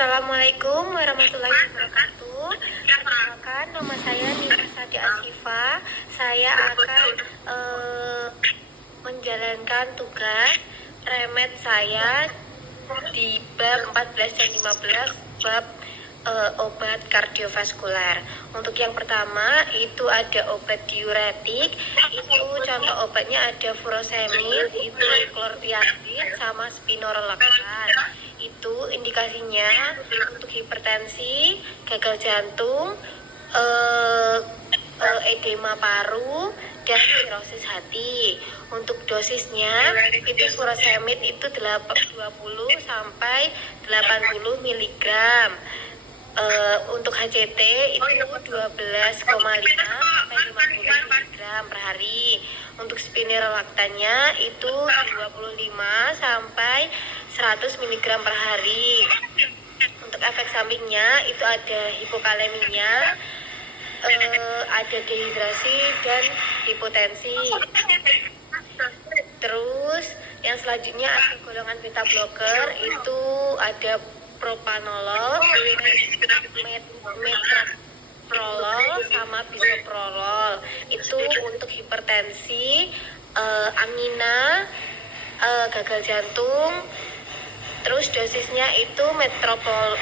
Assalamualaikum warahmatullahi wabarakatuh. Perkenalkan, nama saya Nina Sadi Asifa. Saya akan menjalankan tugas remed saya di bab 14 dan 15 bab obat kardiovaskuler. Untuk yang pertama itu ada obat diuretik. Itu contoh obatnya ada furosemid, itu chlortiazid sama spironolactone. Itu indikasinya untuk hipertensi, gagal jantung, edema paru, dan sirosis hati. Untuk dosisnya itu furosemid itu 20 sampai 80 mg. Untuk HCT itu 12,5 sampai 50 mg per hari. Untuk spironolactone itu 25 sampai 100 mg per hari. Untuk efek sampingnya itu ada hipokaleminya, ada dehidrasi dan hipotensi. Terus yang selanjutnya ada golongan beta blocker, itu ada propanolol, metoprolol sama bisoprolol. Itu untuk hipertensi, angina, gagal jantung. Terus dosisnya itu metoprolol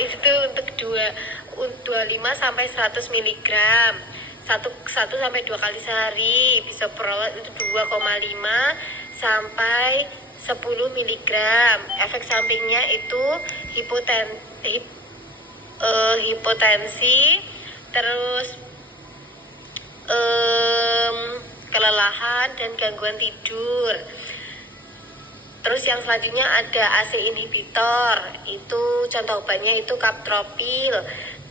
itu untuk 25 sampai 100 mg. 1 sampai 2 kali sehari. Bisoprolol itu 2,5 sampai 10 mg. Efek sampingnya itu hipotensi, terus kelelahan dan gangguan tidur. Terus yang selanjutnya ada AC inhibitor. Itu contoh obatnya itu captopril,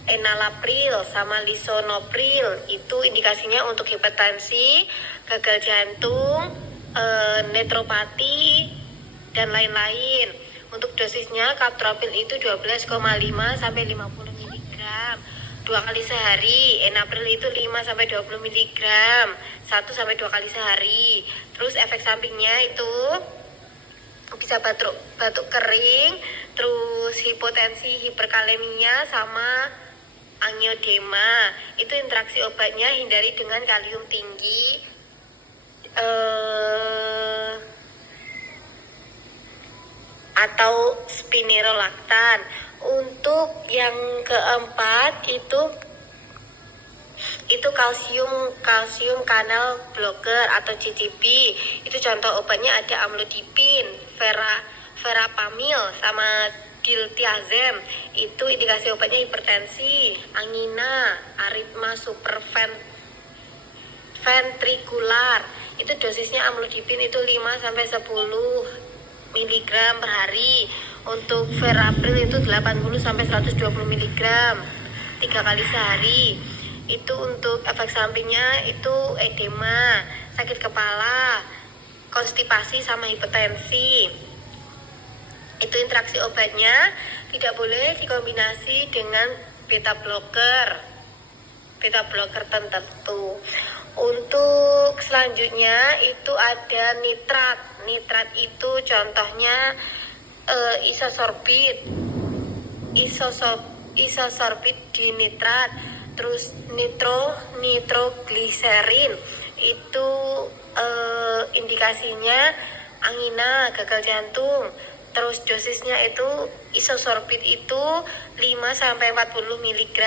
enalapril sama lisinopril. Itu indikasinya untuk hipertensi, gagal jantung, netropati dan lain-lain. Untuk dosisnya captopril itu 12,5 sampai 50 mg 2 kali sehari. Enalapril itu 5 sampai 20 mg 1 sampai 2 kali sehari. Terus efek sampingnya itu bisa batuk kering, terus hipotensi, hiperkalemia sama angiodema. Itu interaksi obatnya hindari dengan kalium tinggi, atau spironolactone. Untuk yang keempat itu kalsium kanal blocker atau CCB. Itu contoh obatnya ada amlodipin, verapamil sama diltiazem. Itu indikasi obatnya hipertensi, angina, aritma supraventrikular. Itu dosisnya amlodipin itu 5 sampai 10 mg per hari. Untuk verapamil itu 80 sampai 120 mg 3 kali sehari. Itu untuk efek sampingnya itu edema, sakit kepala, konstipasi sama hipertensi. Itu interaksi obatnya tidak boleh dikombinasi dengan beta blocker tertentu. Untuk selanjutnya itu ada nitrat itu contohnya isosorbit dinitrat. Terus nitrogliserin itu indikasinya angina, gagal jantung. Terus dosisnya itu isosorbit itu 5 sampai 40 mg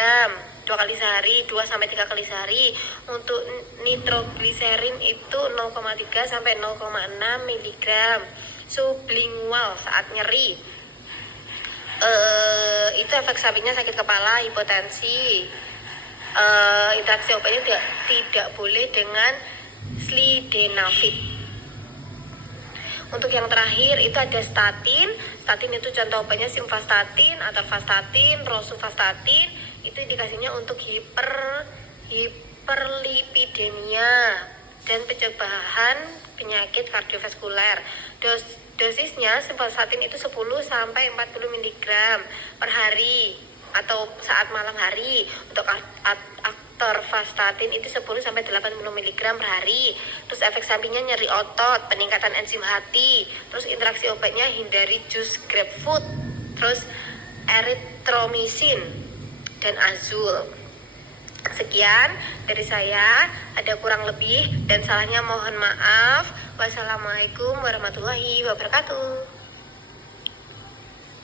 2 kali sehari, 2 sampai 3 kali sehari. Untuk nitrogliserin itu 0,3 sampai 0,6 mg sublingual saat nyeri. Itu efek sampingnya sakit kepala, hipotensi. Interaksi obatnya tidak boleh dengan sildenafil. Untuk yang terakhir itu ada statin. Statin itu contoh obatnya simvastatin, atorvastatin, rosuvastatin. Itu indikasinya untuk hiperlipidemia dan pencegahan penyakit kardiovaskuler. Dosisnya simvastatin itu 10 sampai 40 mg per hari atau saat malam hari. Untuk atorvastatin itu 10 sampai 80 mg per hari. Terus efek sampingnya nyeri otot, peningkatan enzim hati. Terus interaksi obatnya hindari jus grapefruit. terus eritromisin dan azul. Sekian dari saya, ada kurang lebih dan salahnya mohon maaf. Wassalamualaikum warahmatullahi wabarakatuh.